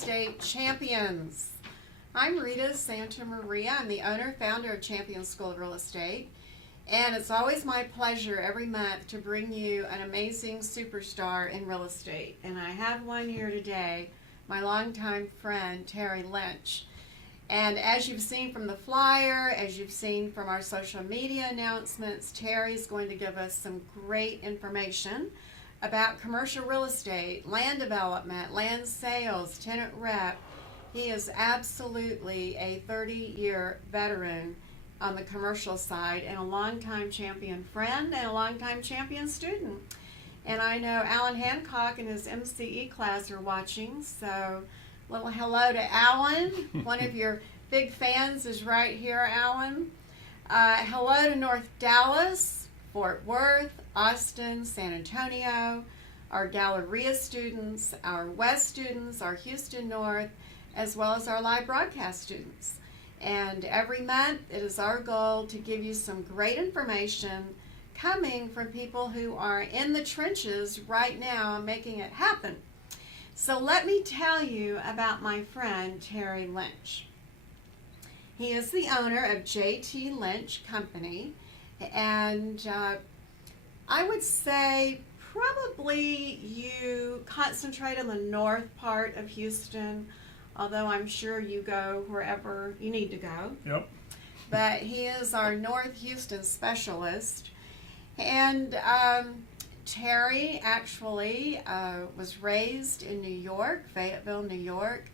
estate champions. I'm Rita Santamaria. I'm the owner, founder of Champion School of Real Estate. And it's always my pleasure every month to bring you an amazing superstar in real estate. And I have one here today, my longtime friend, Terry Lynch. And as you've seen from the flyer, as you've seen from our social media announcements, Terry's going to give us some great information about commercial real estate, land development, land sales, tenant rep. He is absolutely a 30-year veteran on the commercial side and a longtime champion friend and a longtime champion student. And I know Alan Hancock and his MCE class are watching, so little hello to Alan. One of your big fans is right here, Alan. Hello to North Dallas, Fort Worth, Austin, San Antonio, our Galleria students, our West students, our Houston North, as well as our live broadcast students. And every month it is our goal to give you some great information coming from people who are in the trenches right now making it happen. So let me tell you about my friend Terry Lynch. He is the owner of JT Lynch Company, and I would say probably you concentrate on the north part of Houston, although I'm sure you go wherever you need to go. Yep. But he is our North Houston specialist. And Terry actually was raised in New York, Fayetteville, New York.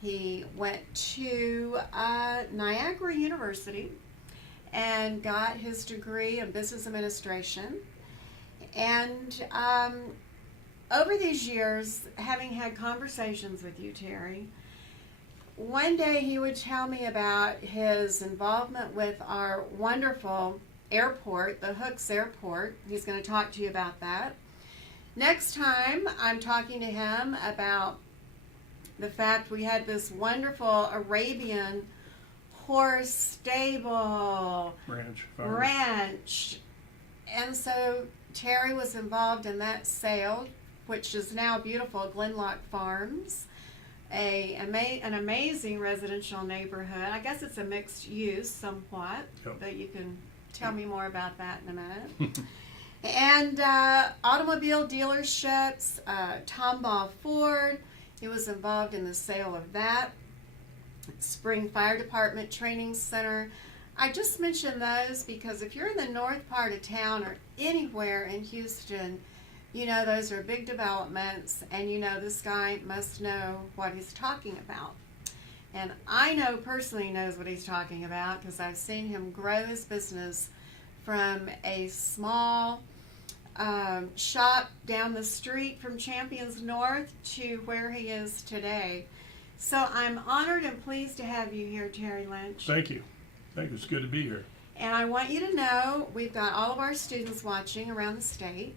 He went to Niagara University and got his degree in business administration. And over these years, having had conversations with you, Terry, one day he would tell me about his involvement with our wonderful airport, the Hooks Airport. He's going to talk to you about that. Next time, I'm talking to him about the fact we had this wonderful Arabian horse stable ranch. And so Terry was involved in that sale, which is now beautiful, Glenlock Farms. An amazing residential neighborhood. I guess it's a mixed use somewhat, Yep. but you can tell me more about that in a minute. And automobile dealerships, Tomball Ford, he was involved in the sale of that. Spring Fire Department Training Center. I just mentioned those because if you're in the north part of town or anywhere in Houston, you know those are big developments, and you know this guy must know what he's talking about. And I know personally he knows what he's talking about because I've seen him grow his business from a small shop down the street from Champions North to where he is today. So I'm honored and pleased to have you here, Terry Lynch. Thank you. Thank you. It's good to be here. And I want you to know we've got all of our students watching around the state.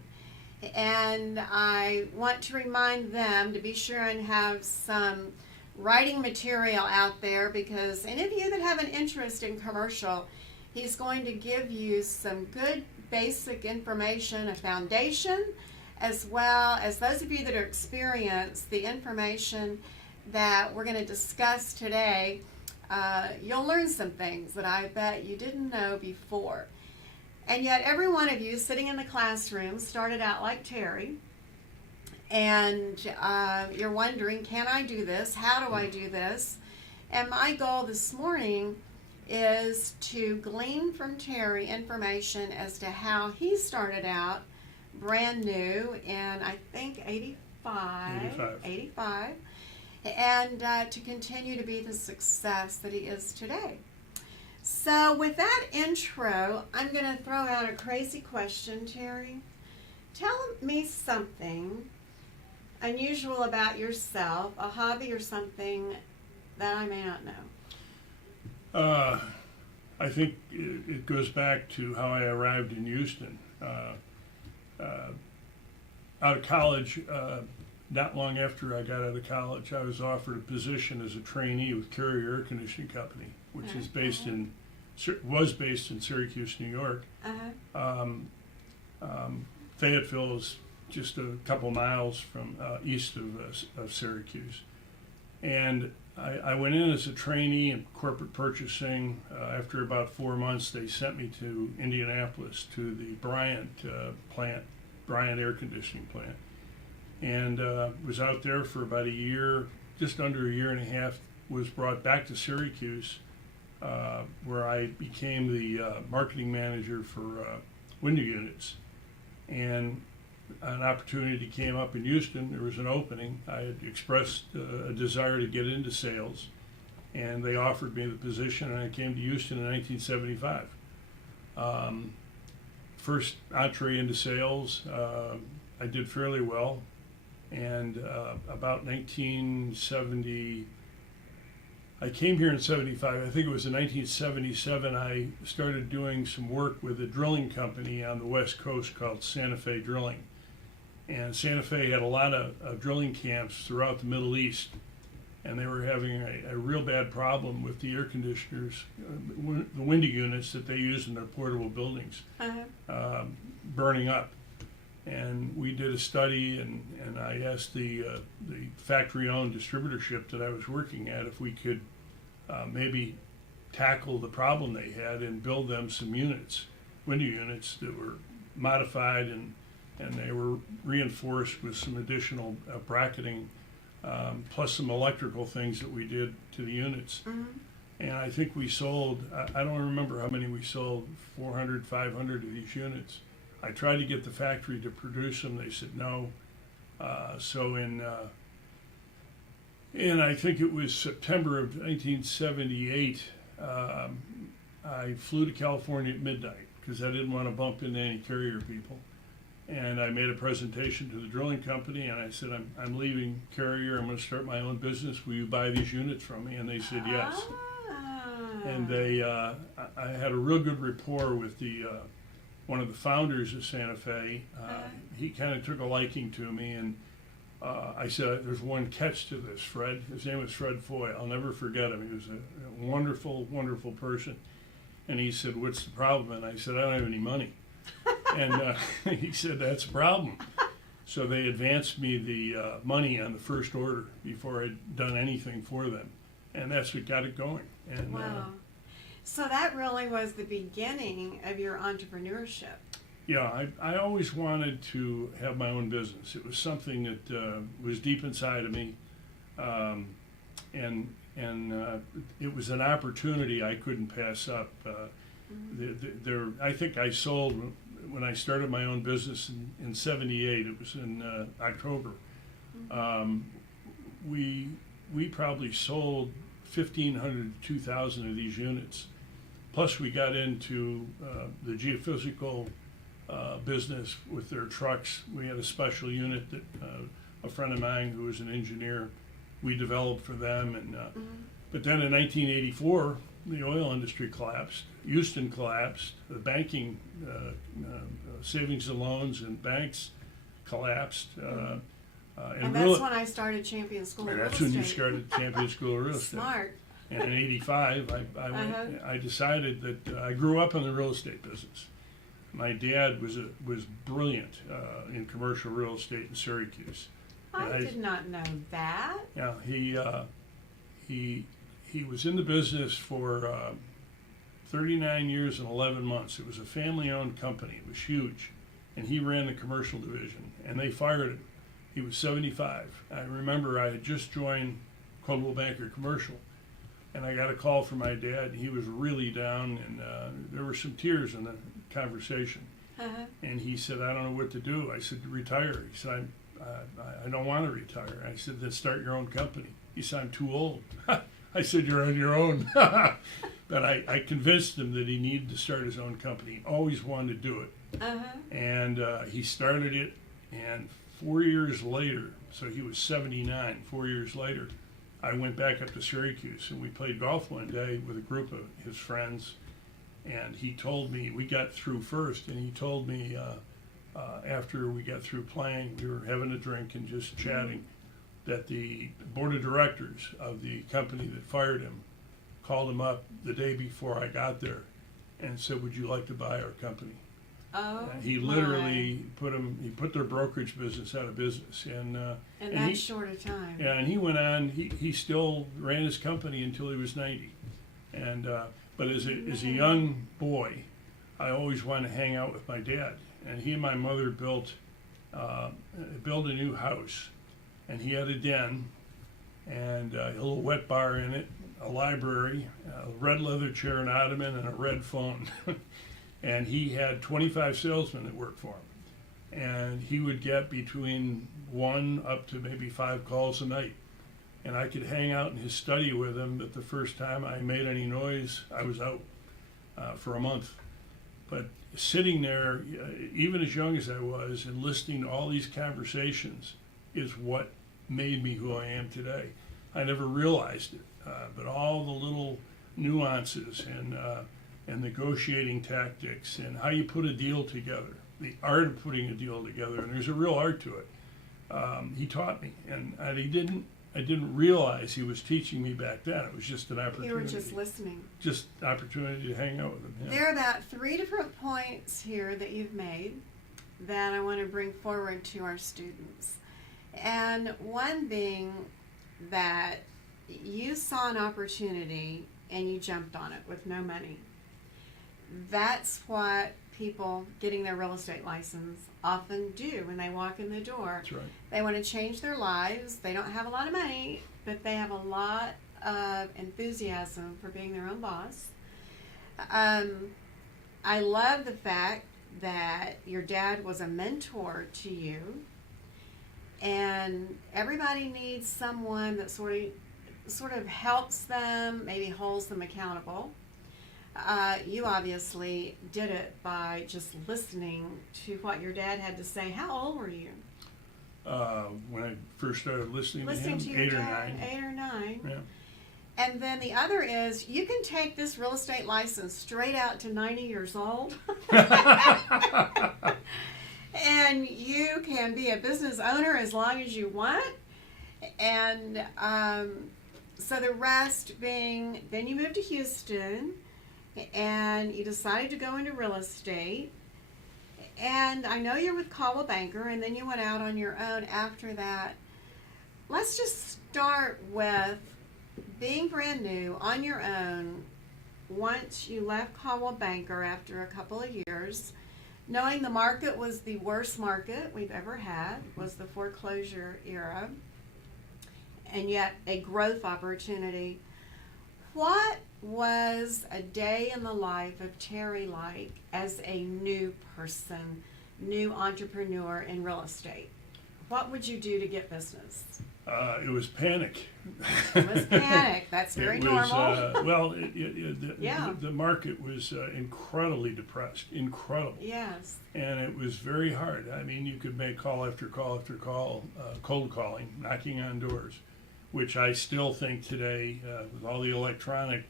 And I want to remind them to be sure and have some writing material out there because any of you that have an interest in commercial, he's going to give you some good basic information, a foundation, as well as those of you that are experienced, the information that we're going to discuss today. You'll learn some things that I bet you didn't know before. And yet every one of you sitting in the classroom started out like Terry, and you're wondering, can I do this? How do I do this? And my goal this morning is to glean from Terry information as to how he started out brand new in, I think, 85, and to continue to be the success that he is today. So with that intro, I'm going to throw out a crazy question, Terry. Tell me something unusual about yourself, a hobby or something that I may not know. I think it goes back to how I arrived in Houston. Out of college, not long after I got out of college, I was offered a position as a trainee with Carrier Air Conditioning Company, which is was based in Syracuse, New York. Fayetteville is just a couple miles from east of Syracuse. And I went in as a trainee in corporate purchasing. After about 4 months, they sent me to Indianapolis to the Bryant plant, Bryant air conditioning plant. And was out there for about a year, just under a year and a half, was brought back to Syracuse, where I became the marketing manager for window units. And an opportunity came up in Houston. There was an opening. I had expressed a desire to get into sales, and they offered me the position, and I came to Houston in 1975. First entree into sales, I did fairly well, and about 1970, I came here in 75. I think it was in 1977 I started doing some work with a drilling company on the West Coast called Santa Fe Drilling. And Santa Fe had a lot of drilling camps throughout the Middle East, and they were having a real bad problem with the air conditioners, the window units that they use in their portable buildings, burning up. And we did a study, and I asked the factory-owned distributorship that I was working at if we could maybe tackle the problem they had and build them some units, window units that were modified and they were reinforced with some additional bracketing, plus some electrical things that we did to the units. Mm-hmm. And I think we sold, I don't remember how many we sold, 400, 500 of these units. I tried to get the factory to produce them. They said no. So in I think it was September of 1978, I flew to California at midnight because I didn't want to bump into any Carrier people. And I made a presentation to the drilling company, and I said, I'm leaving Carrier. I'm going to start my own business. Will you buy these units from me? And they said yes. And I had a real good rapport with the one of the founders of Santa Fe. He kind of took a liking to me, and I said, there's one catch to this, Fred. His name was Fred Foy. I'll never forget him. He was a wonderful, wonderful person. And he said, what's the problem? And I said, I don't have any money. And he said, that's a problem. So they advanced me the money on the first order before I'd done anything for them. And that's what got it going. And, wow. So that really was the beginning of your entrepreneurship. Yeah, I always wanted to have my own business. It was something that was deep inside of me. And it was an opportunity I couldn't pass up. I think I sold, when I started my own business in 78, it was in October, we probably sold 1,500 to 2,000 of these units. Plus we got into the geophysical business with their trucks. We had a special unit that a friend of mine who was an engineer, we developed for them. And but then in 1984, the oil industry collapsed. Houston collapsed. The banking, savings and loans and banks collapsed. And that's when I started Champion School of Real Estate. That's when you started Champion School of Real Estate. Smart. And in '85, I decided that I grew up in the real estate business. My dad was brilliant in commercial real estate in Syracuse. I did not know that. Yeah, he was in the business for 39 years and 11 months. It was a family-owned company. It was huge, and he ran the commercial division. And they fired him. He was 75. I remember I had just joined Coldwell Banker Commercial, and I got a call from my dad. He was really down, and there were some tears in the conversation. And he said, I don't know what to do. I said, retire. He said, I don't want to retire. I said, then start your own company. He said, I'm too old. I said, you're on your own. But I convinced him that he needed to start his own company. He always wanted to do it. And he started it, and 4 years later, so he was 79, 4 years later, I went back up to Syracuse, and we played golf one day with a group of his friends, and he told me, we got through first, and he told me after we got through playing, we were having a drink and just chatting, that the board of directors of the company that fired him called him up the day before I got there and said, would you like to buy our company? Oh, He literally put their brokerage business out of business, in and that he, short a time. yeah, and he went on. He still ran his company until he was 90, and but as a young boy, I always wanted to hang out with my dad, and he and my mother built a new house, and he had a den, and a little wet bar in it, a library, a red leather chair, an ottoman, and a red phone. And he had 25 salesmen that worked for him. And he would get between 1 up to maybe 5 calls a night. And I could hang out in his study with him, but the first time I made any noise, I was out for a month. But sitting there, even as young as I was, and listening to all these conversations is what made me who I am today. I never realized it, but all the little nuances and negotiating tactics and how you put a deal together, the art of putting a deal together, and there's a real art to it. He taught me, and I didn't realize he was teaching me back then. It was just an opportunity. You were just listening. Just opportunity to hang out with him. Yeah. There are about 3 different points here that you've made that I want to bring forward to our students. And one being that you saw an opportunity and you jumped on it with no money. That's what people getting their real estate license often do when they walk in the door. That's right. They want to change their lives. They don't have a lot of money, but they have a lot of enthusiasm for being their own boss. I love the fact that your dad was a mentor to you, and everybody needs someone that sort of helps them, maybe holds them accountable. You obviously did it by just listening to what your dad had to say. How old were you? When I first started listening to Listening him, to your 8 or dad, 9. 8 or 9. Yeah. And then the other is you can take this real estate license straight out to 90 years old. And you can be a business owner as long as you want. And so the rest being, then you moved to Houston and you decided to go into real estate. And I know you're with Caldwell Banker, and then you went out on your own after that. Let's just start with being brand new on your own once you left Caldwell Banker after a couple of years, knowing the market was the worst market we've ever had, was the foreclosure era, and yet a growth opportunity. What was a day in the life of Terry like as a new person, new entrepreneur in real estate? What would you do to get business? It was panic. It was panic. That's very normal. Well, Yeah. the market was incredibly depressed, incredible. Yes. And it was very hard. I mean, you could make call after call after call, cold calling, knocking on doors, which I still think today, with all the electronic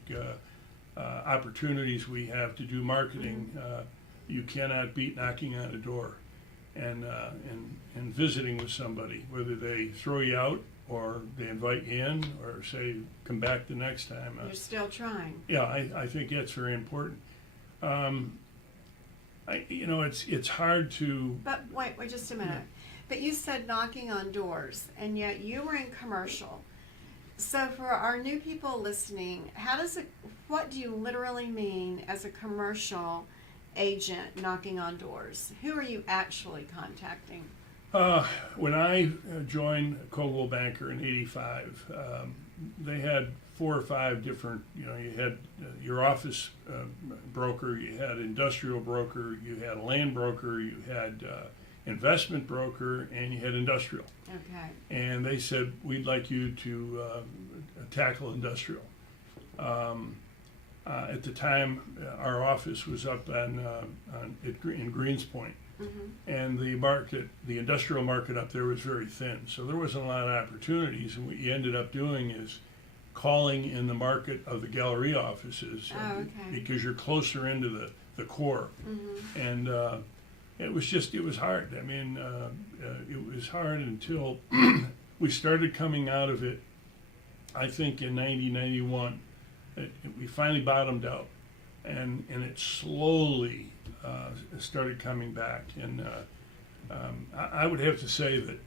opportunities we have to do marketing, you cannot beat knocking on a door and visiting with somebody, whether they throw you out or they invite you in or say, come back the next time. You're still trying. Yeah, I think that's very important. It's hard to. But wait just a minute. But you said knocking on doors, and yet you were in commercial. So for our new people listening, what do you literally mean as a commercial agent knocking on doors? Who are you actually contacting? When I joined Coldwell Banker in '85, they had 4 or 5 different, you had your office broker, you had industrial broker, you had a land broker, you had investment broker, and you had industrial. Okay. And they said, we'd like you to tackle industrial. At the time, our office was up in Greens Point. Mm-hmm. And the industrial market up there was very thin. So there wasn't a lot of opportunities. And what you ended up doing is calling in the market of the gallery offices because you're closer into the core. Mm-hmm. And it was hard. I mean, it was hard until we started coming out of it, I think in 91. We finally bottomed out. And it slowly started coming back. And I would have to say that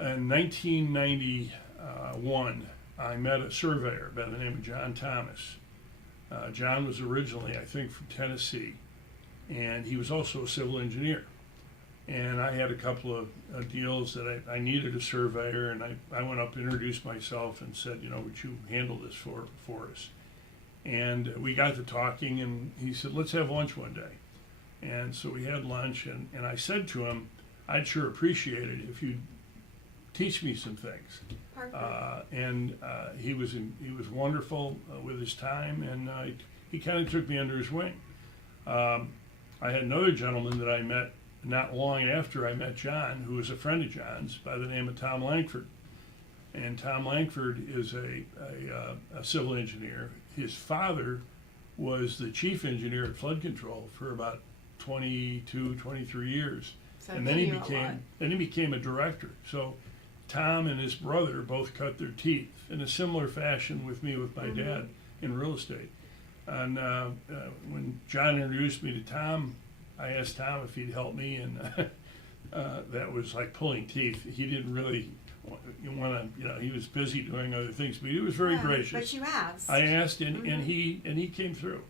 in 1991, I met a surveyor by the name of John Thomas. John was originally, I think, from Tennessee, and he was also a civil engineer. And I had a couple of deals that I needed a surveyor, and I went up, introduced myself, and said, would you handle this for us? And we got to talking, and he said, let's have lunch one day. And so we had lunch, and I said to him, I'd sure appreciate it if you'd teach me some things. And he was wonderful with his time, and he kind of took me under his wing. I had another gentleman that I met not long after I met John, who was a friend of John's, by the name of Tom Langford. And Tom Langford is a civil engineer. His father was the chief engineer at flood control for about 22, 23 years. So and then he became a director. So Tom and his brother both cut their teeth in a similar fashion with me, with my dad, in real estate. And when John introduced me to Tom, I asked Tom if he'd help me, and that was like pulling teeth. He didn't really want to, he was busy doing other things, but he was very gracious. But you asked. I asked, and he came through.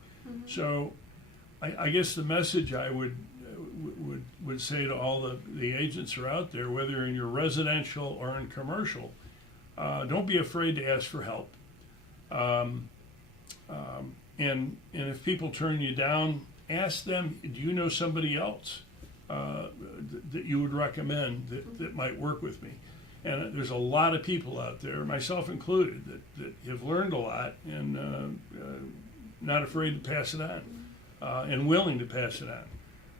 So I guess the message I would say to all the agents who are out there, whether in your residential or in commercial, don't be afraid to ask for help. And if people turn you down, ask them, do you know somebody else that you would recommend that might work with me? And there's a lot of people out there, myself included, that have learned a lot and not afraid to pass it on and willing to pass it on.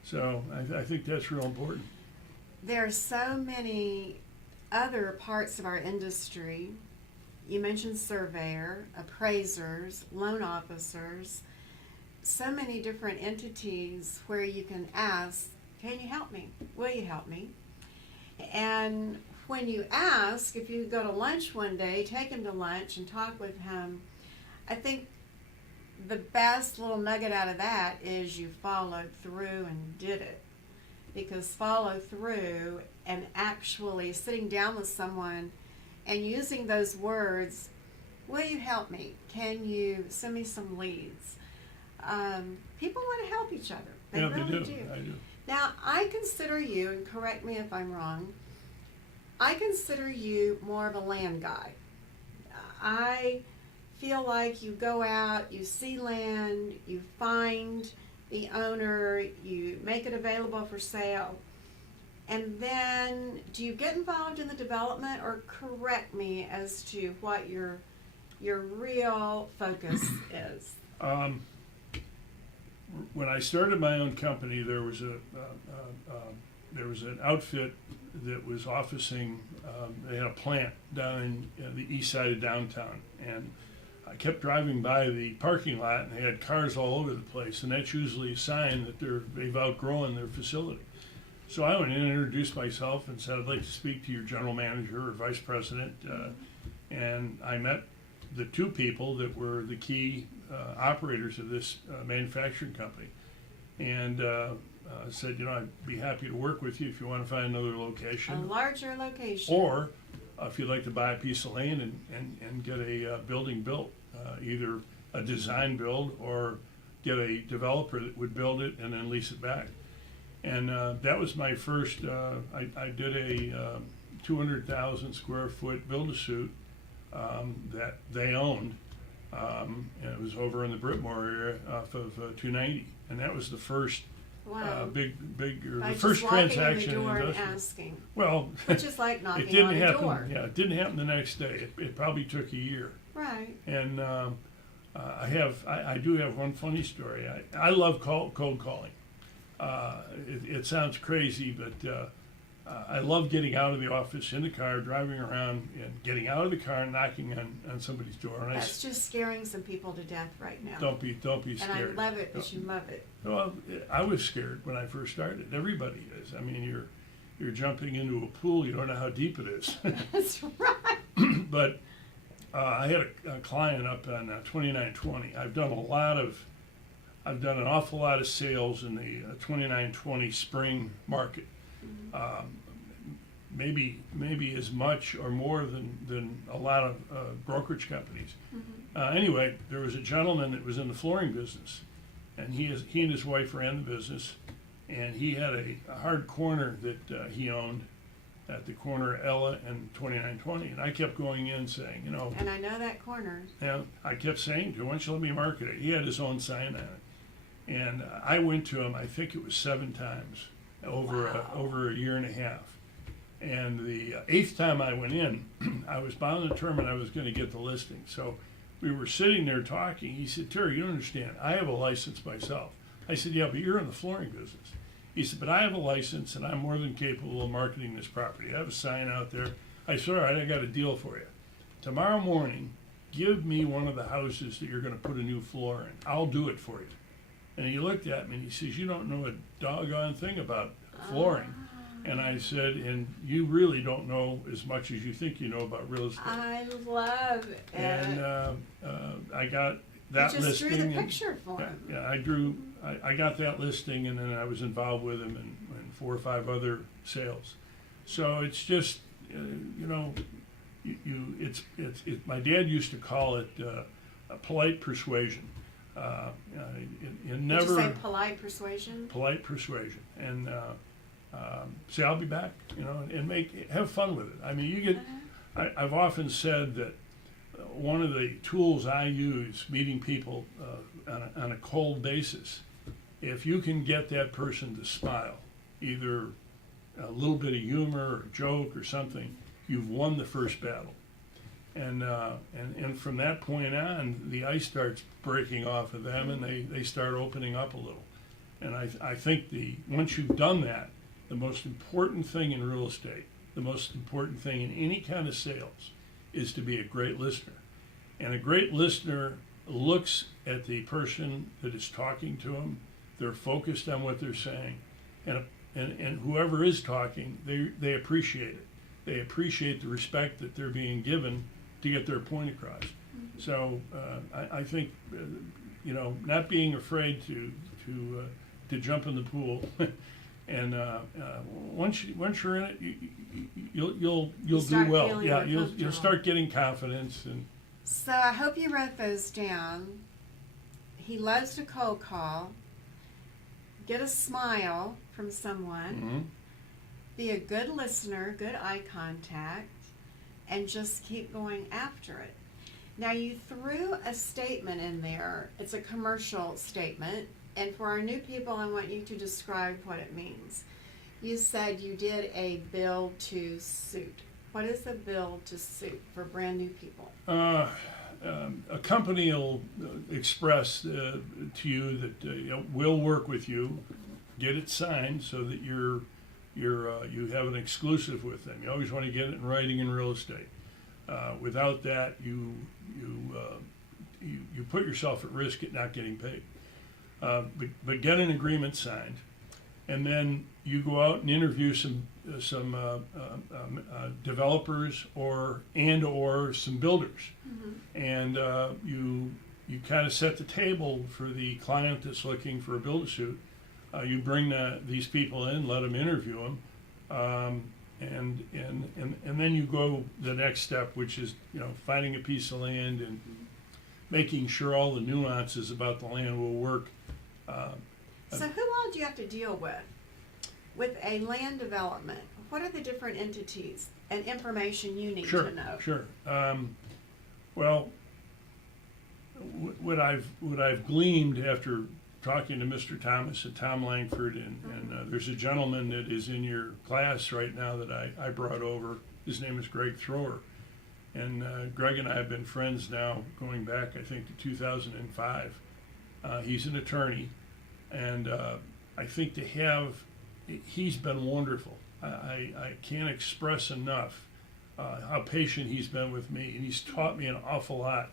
So I think that's real important. There are so many other parts of our industry. You mentioned surveyor, appraisers, loan officers, so many different entities where you can ask, can you help me? Will you help me? And when you ask, if you go to lunch one day, take him to lunch and talk with him, I think the best little nugget out of that is you followed through and did it. Because follow through and actually sitting down with someone and using those words, will you help me? Can you send me some leads? People want to help each other. They really do. I do. Now, I consider you, and correct me if I'm wrong, I consider you more of a land guy. I feel like you go out, you see land, you find the owner, you make it available for sale, and then do you get involved in the development, or correct me as to what your real focus is? When I started my own company, there was an outfit that was officing. They had a plant down in the east side of downtown, and I kept driving by the parking lot, and they had cars all over the place, and that's usually a sign that they've outgrown their facility. So I went in and introduced myself and said, I'd like to speak to your general manager or vice president, and I met the two people that were the key operators of this manufacturing company, and said, I'd be happy to work with you if you want to find another location. A larger location. Or if you'd like to buy a piece of land and get a building built, either a design build or get a developer that would build it and then lease it back. And that was my first, I did a 200,000 square foot build-a-suit that they owned. And it was over in the Britmore area off of 290. And that was the first big, or the first transaction in the industrial. Asking. Well, which is like knocking it didn't on a happen. door. Yeah, it didn't happen the next day. It probably took a year. Right. And I do have one funny story. I love cold calling. It sounds crazy, but I love getting out of the office in the car, driving around, and getting out of the car and knocking on somebody's door. And that's just scaring some people to death right now. Don't be scared. And I love it because you love it. Well, I was scared when I first started. Everybody is. I mean, you're jumping into a pool. You don't know how deep it is. That's right. But I had a client up on 2920. I've done a lot of I've done an awful lot of sales in the 2920 spring market. Maybe as much or more than a lot of brokerage companies. Anyway, there was a gentleman that was in the flooring business, and he and his wife ran the business, and he had a hard corner that he owned at the corner of Ella and 2920, and I kept going in saying, And I know that corner. I kept saying to him, why don't you let me market it? He had his own sign on it, and I went to him, I think it was 7 times over a year and a half. And the 8th time I went in, I was bound and determined I was going to get the listing. So we were sitting there talking. He said, Terry, you don't understand. I have a license myself. I said, yeah, but you're in the flooring business. He said, but I have a license, and I'm more than capable of marketing this property. I have a sign out there. I said, all right, I got a deal for you. Tomorrow morning, give me one of the houses that you're going to put a new floor in. I'll do it for you. And he looked at me, and he says, you don't know a doggone thing about flooring. And I said, and you really don't know as much as you think you know about real estate. I love it. And I got that you just listing. drew the picture for him. Yeah, I got that listing, and then I was involved with him in 4 or 5 other sales. So it's just, my dad used to call it a polite persuasion. Did you say polite persuasion? Polite persuasion. And say, I'll be back, and have fun with it. I mean, you get, I've often said that one of the tools I use meeting people on a cold basis, if you can get that person to smile, either a little bit of humor or a joke or something, you've won the first battle. And from that point on, the ice starts breaking off of them, and they start opening up a little. And I think once you've done that, the most important thing in real estate, the most important thing in any kind of sales, is to be a great listener. And a great listener looks at the person that is talking to them. They're focused on what they're saying, and whoever is talking, they appreciate it. They appreciate the respect that they're being given to get their point across. So I think not being afraid to jump in the pool. And once you're in it, you'll do well. Yeah, you'll start getting confidence. And so I hope you wrote those down. He loves to cold call. Get a smile from someone. Be a good listener, good eye contact, and just keep going after it. Now you threw a statement in there. It's a commercial statement. And for our new people, I want you to describe what it means. You said you did a build to suit. What is a build to suit for brand new people? A company will express to you that we'll work with you, get it signed so that you have an exclusive with them. You always want to get it in writing in real estate. Without that, you put yourself at risk at not getting paid. But get an agreement signed, and then you go out and interview some developers or some builders, and you kind of set the table for the client that's looking for a build-a-suit. You bring these people in, let them interview them, and then you go the next step, which is finding a piece of land and making sure all the nuances about the land will work. So who all do you have to deal with a land development? What are the different entities and information you need to know? Sure. Well, what I've gleaned after talking to Mr. Thomas and Tom Langford, and there's a gentleman that is in your class right now that I brought over. His name is Greg Thrower. And Greg and I have been friends now going back, I think, to 2005. He's an attorney, and I think he's been wonderful. I can't express enough how patient he's been with me, and he's taught me an awful lot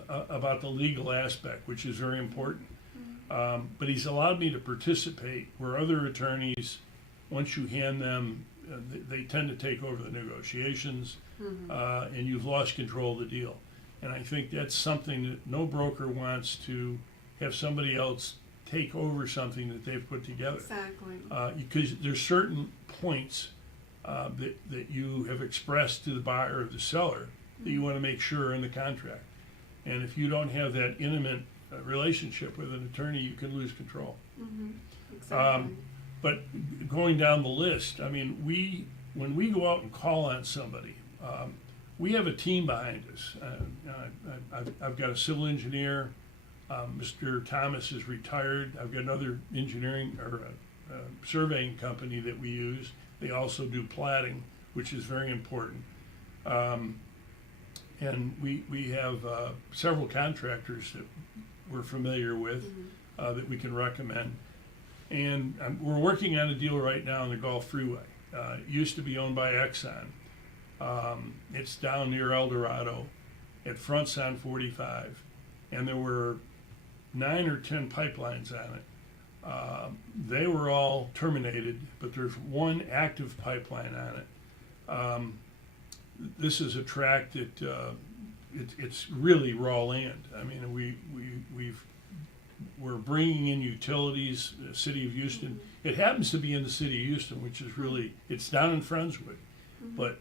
about the legal aspect, which is very important. But he's allowed me to participate where other attorneys, once you hand them, they tend to take over the negotiations, and you've lost control of the deal. And I think that's something that no broker wants to have somebody else take over something that they've put together. Exactly. Because there's certain points that you have expressed to the buyer or the seller that you want to make sure are in the contract. And if you don't have that intimate relationship with an attorney, you can lose control. Exactly. But going down the list, I mean, when we go out and call on somebody, we have a team behind us. I've got a civil engineer. Mr. Thomas is retired. I've got another engineering or surveying company that we use. They also do platting, which is very important. And we have several contractors that we're familiar with that we can recommend. And we're working on a deal right now on the Gulf Freeway. It used to be owned by Exxon. It's down near El Dorado. It fronts on 45. And there were 9 or 10 pipelines on it. They were all terminated, but there's one active pipeline on it. This is a tract that it's really raw land. I mean, we're bringing in utilities. The city of Houston. It happens to be in the city of Houston, which is really, it's down in Friendswood, but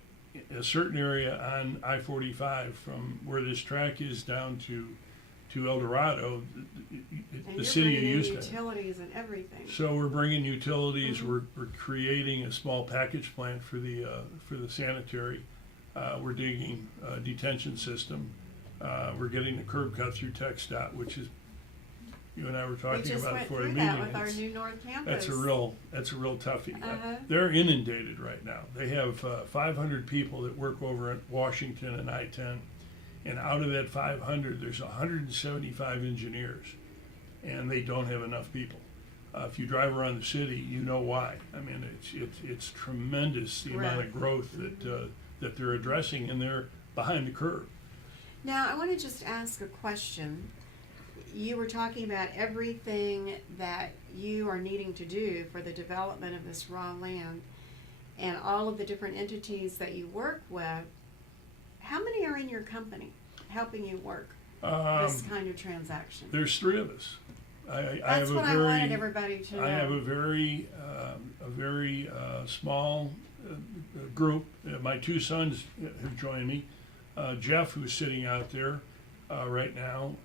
a certain area on I-45 from where this track is down to El Dorado, And the city of you're bringing in Houston. utilities and everything. So we're bringing utilities. We're creating a small package plant for the sanitary. We're digging a detention system. We're getting the curb cut through TxDOT, which is, you and I were We talking just about went before the through meeting. that with our It's- new North Campus. that's a real toughie. Uh-huh. They're inundated right now. They have 500 people that work over at Washington and I-10, and out of that 500, there's 175 engineers, and they don't have enough people. If you drive around the city, you know why. I mean, it's tremendous the amount of growth that they're addressing, and they're behind the curve. Now, I want to just ask a question. You were talking about everything that you are needing to do for the development of this raw land and all of the different entities that you work with. How many are in your company helping you work this kind of transaction? There's 3 of us. I That's have what I wanted everybody to know. I have a very small group. My 2 sons have joined me. Jeff, who's sitting out there right now,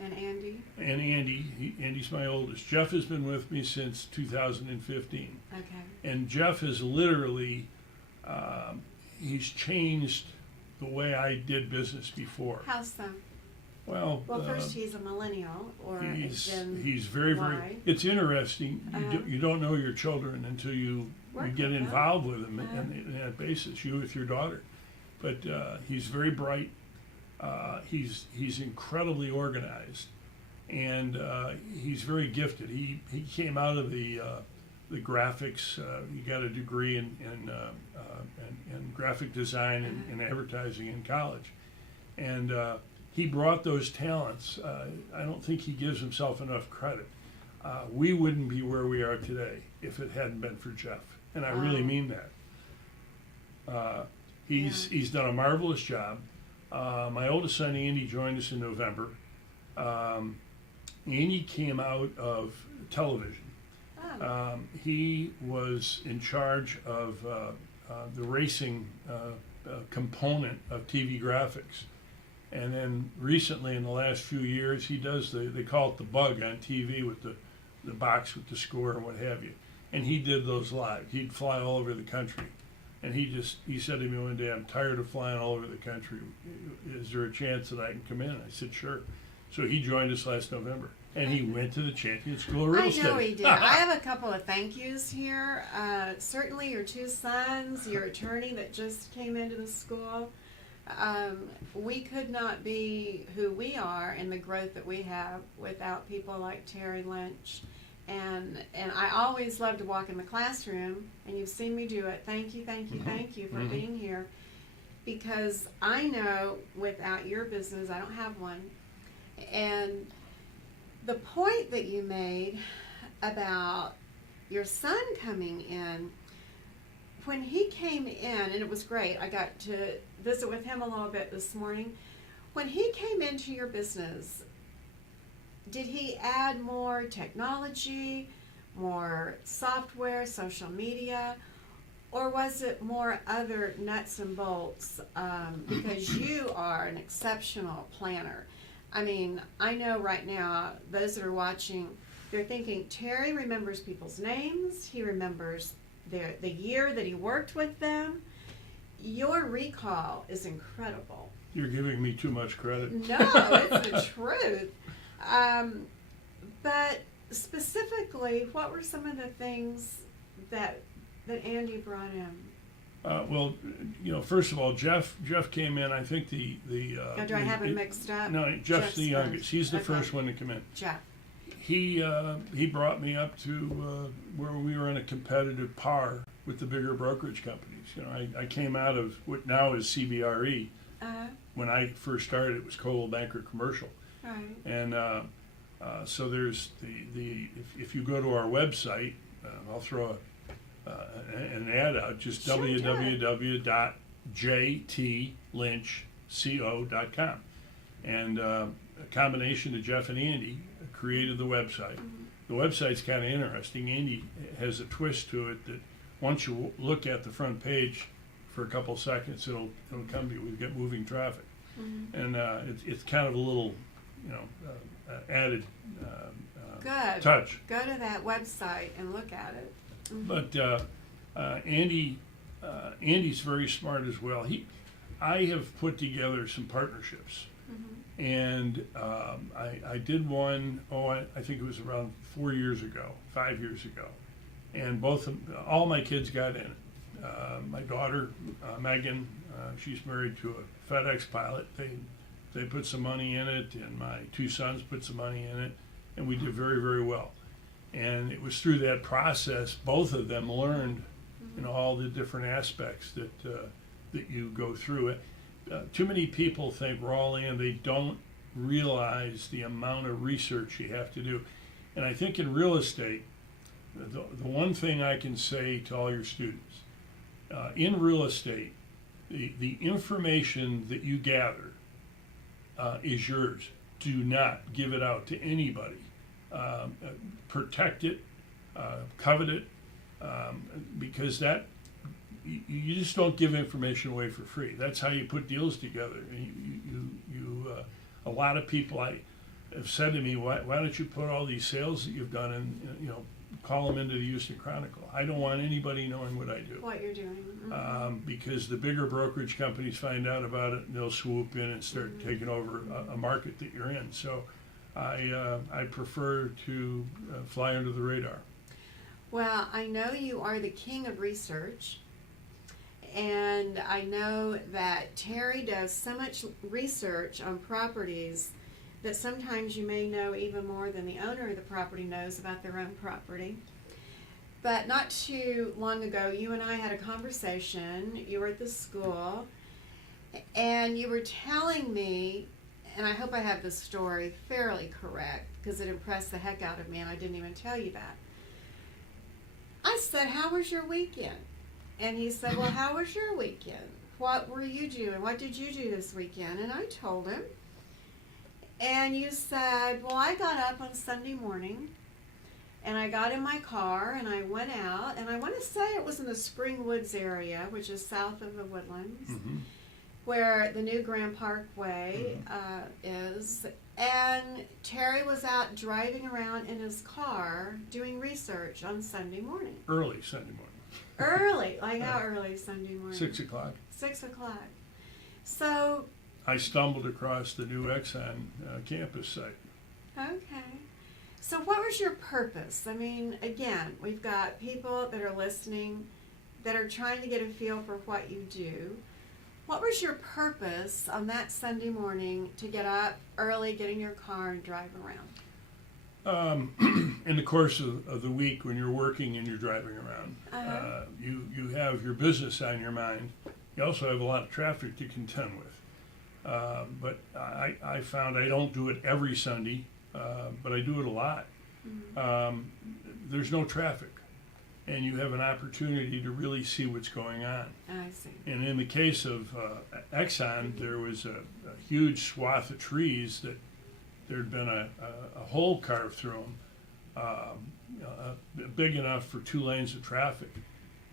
And Andy? and Andy. Andy's my oldest. Jeff has been with me since 2015. Okay. And Jeff has literally, he's changed the way I did business before. How so? Well, Well, first he's a millennial or a Gen he's very, Y. it's interesting. Uh-huh. You don't know your children until you Work get with them. involved with them Uh-huh. on that basis, you with your daughter. But he's very bright. He's incredibly organized, and he's very gifted. He came out of the graphics. He got a degree in graphic design and advertising in college, and he brought those talents. I don't think he gives himself enough credit. We wouldn't be where we are today if it hadn't been for Jeff, and I really mean that. He's done a marvelous job. My oldest son Andy joined us in November. Andy came out of television. He was in charge of the racing component of TV graphics. And then recently, in the last few years, he does they call it the bug on TV with the box with the score and what have you. And he did those live. He'd fly all over the country. And he said to me one day, I'm tired of flying all over the country. Is there a chance that I can come in? I said, sure. So he joined us last November. And he went to the Champion School of Real Estate. I know he did. I have a couple of thank yous here. Certainly your 2 sons, your attorney that just came into the school. We could not be who we are and the growth that we have without people like Terry Lynch. And I always love to walk in the classroom, and you've seen me do it. Thank you for being here. Because I know without your business, I don't have one. And the point that you made about your son coming in, when he came in, and it was great, I got to visit with him a little bit this morning. When he came into your business, did he add more technology, more software, social media, or was it more other nuts and bolts? Because you are an exceptional planner. I mean, I know right now, those that are watching, they're thinking, Terry remembers people's names, he remembers the year that he worked with them. Your recall is incredible. You're giving me too much credit. No, it's the truth. But specifically, what were some of the things that Andy brought in? Well, first of all, Jeff came in. I think the Now, do I have him mixed up? No, Jeff's the youngest. first. He's the Okay. first one to come in. Jeff. He brought me up to where we were in a competitive par with the bigger brokerage companies. I came out of what now is CBRE. When I first started, it was Coldwell Banker Commercial. Right. And so there's if you go to our website, I'll throw an ad out, just Sure, www.jtlynchco.com. And a combination of Jeff and Andy created the website. The website's kind of interesting. Andy has a twist to it that once you look at the front page for a couple seconds, it'll come to you. We've got moving traffic. And it's kind of a little, added Good. touch. Go to that website and look at it. But Andy's very smart as well. I have put together some partnerships, and I did one. I think it was around 5 years ago, and all my kids got in it. My daughter Megan, she's married to a FedEx pilot. They put some money in it, and my two sons put some money in it, and we did very, very well. And it was through that process both of them learned, all the different aspects that you go through. It. Too many people think we're all in. They don't realize the amount of research you have to do. And I think in real estate, the one thing I can say to all your students, in real estate, the information that you gather is yours. Do not give it out to anybody. Protect it, covet it, because you just don't give information away for free. That's how you put deals together. A lot of people have said to me, why don't you put all these sales that you've done and call them into the Houston Chronicle? I don't want anybody knowing what I do. What you're doing. Because the bigger brokerage companies find out about it and they'll swoop in and start taking over a market that you're in. So I prefer to fly under the radar. Well, I know you are the king of research, and I know that Terry does so much research on properties that sometimes you may know even more than the owner of the property knows about their own property. But not too long ago, you and I had a conversation. You were at the school, and you were telling me, and I hope I have this story fairly correct because it impressed the heck out of me, and I didn't even tell you that. I said, how was your weekend? And he said, well, how was your weekend? What were you doing? What did you do this weekend? And I told him. And you said, well, I got up on Sunday morning, and I got in my car, and I went out, and I want to say it was in the Spring Woods area, which is south of the Woodlands, where the new Grand Parkway is. And Terry was out driving around in his car doing research on Sunday morning. Early Sunday morning. Early? Like how early Sunday morning? 6 o'clock. 6 o'clock. So... I stumbled across the new Exxon campus site. Okay. So what was your purpose? I mean, again, we've got people that are listening that are trying to get a feel for what you do. What was your purpose on that Sunday morning to get up early, get in your car, and drive around? In the course of the week when you're working and you're driving around, you have your business on your mind. You also have a lot of traffic to contend with. But I found I don't do it every Sunday, but I do it a lot. There's no traffic, and you have an opportunity to really see what's going on. I see. And in the case of Exxon, there was a huge swath of trees that there'd been a hole carved through them, big enough for 2 lanes of traffic.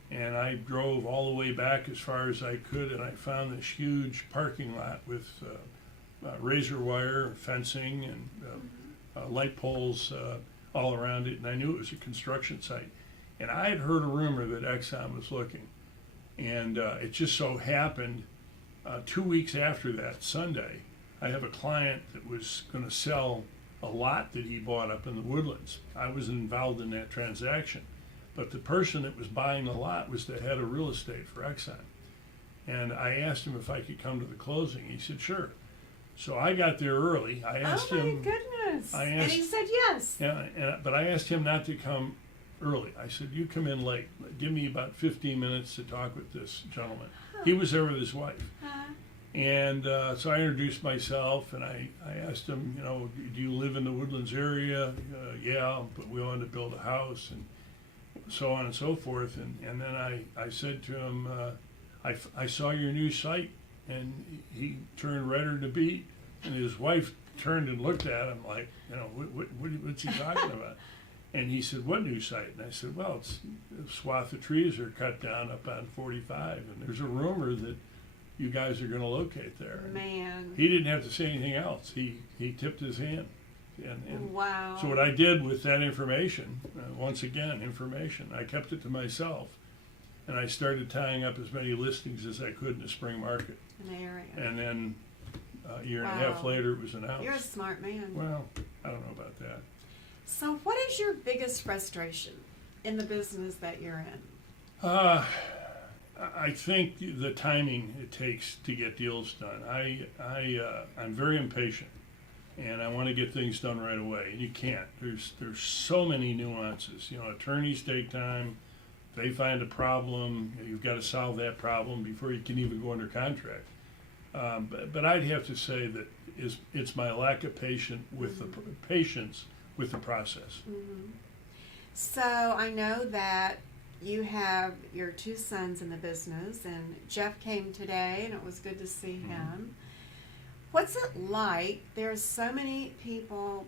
And I drove all the way back as far as I could, and I found this huge parking lot with razor wire fencing and light poles all around it, and I knew it was a construction site. And I had heard a rumor that Exxon was looking, and it just so happened 2 weeks after that Sunday, I have a client that was going to sell a lot that he bought up in the Woodlands. I was involved in that transaction, but the person that was buying the lot was the head of real estate for Exxon. And I asked him if I could come to the closing. He said, sure. So I got there early. I asked him. Oh my goodness. And he said yes. Yeah, but I asked him not to come early. I said, you come in late. Give me about 15 minutes to talk with this gentleman. He was there with his wife. And so I introduced myself, and I asked him, you know, do you live in the Woodlands area? Yeah, but we wanted to build a house, and so on and so forth. And then I said to him, I saw your new site, and he turned redder than a beet, and his wife turned and looked at him like, you know, what's he talking about? And he said, what new site? And I said, well, it's a swath of trees are cut down up on 45, and there's a rumor that you guys are going to locate there. Man. He didn't have to say anything else. He tipped his hand. And wow. So what I did with that information, once again, information, I kept it to myself, and I started tying up as many listings as I could in the spring market. In the area. And then a year and a half later, it was announced. You're a smart man. Well, I don't know about that. So what is your biggest frustration in the business that you're in? I think the timing it takes to get deals done. I'm very impatient, and I want to get things done right away. And you can't. There's so many nuances. You know, attorneys take time. They find a problem. You've got to solve that problem before you can even go under contract. But I'd have to say that it's my lack of patience with the process. Mm-hmm. So I know that you have your 2 sons in the business, and Jeff came today, and it was good to see him. What's it like? There's so many people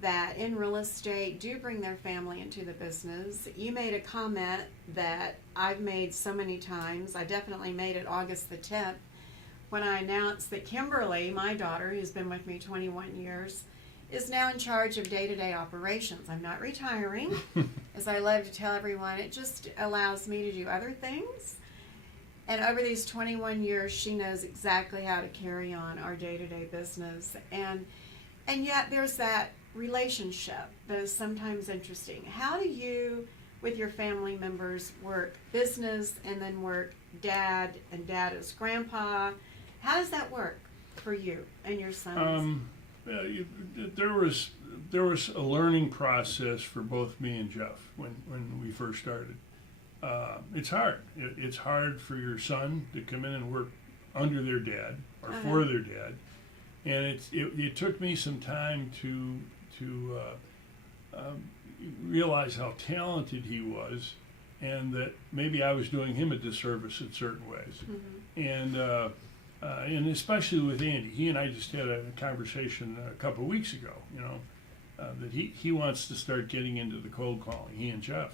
that in real estate do bring their family into the business. You made a comment that I've made so many times. I definitely made it August the 10th when I announced that Kimberly, my daughter, who's been with me 21 years, is now in charge of day-to-day operations. I'm not retiring. As I love to tell everyone, it just allows me to do other things. And over these 21 years, she knows exactly how to carry on our day-to-day business. And yet there's that relationship that is sometimes interesting. How do you, with your family members, work business and then work dad, and dad is grandpa? How does that work for you and your sons? There was a learning process for both me and Jeff when we first started. It's hard. It's hard for your son to come in and work under their dad or for their dad, and it took me some time to realize how talented he was, and that maybe I was doing him a disservice in certain ways. Mm-hmm. And especially with Andy, he and I just had a conversation a couple of weeks ago. You know, that he wants to start getting into the cold calling. He and Jeff,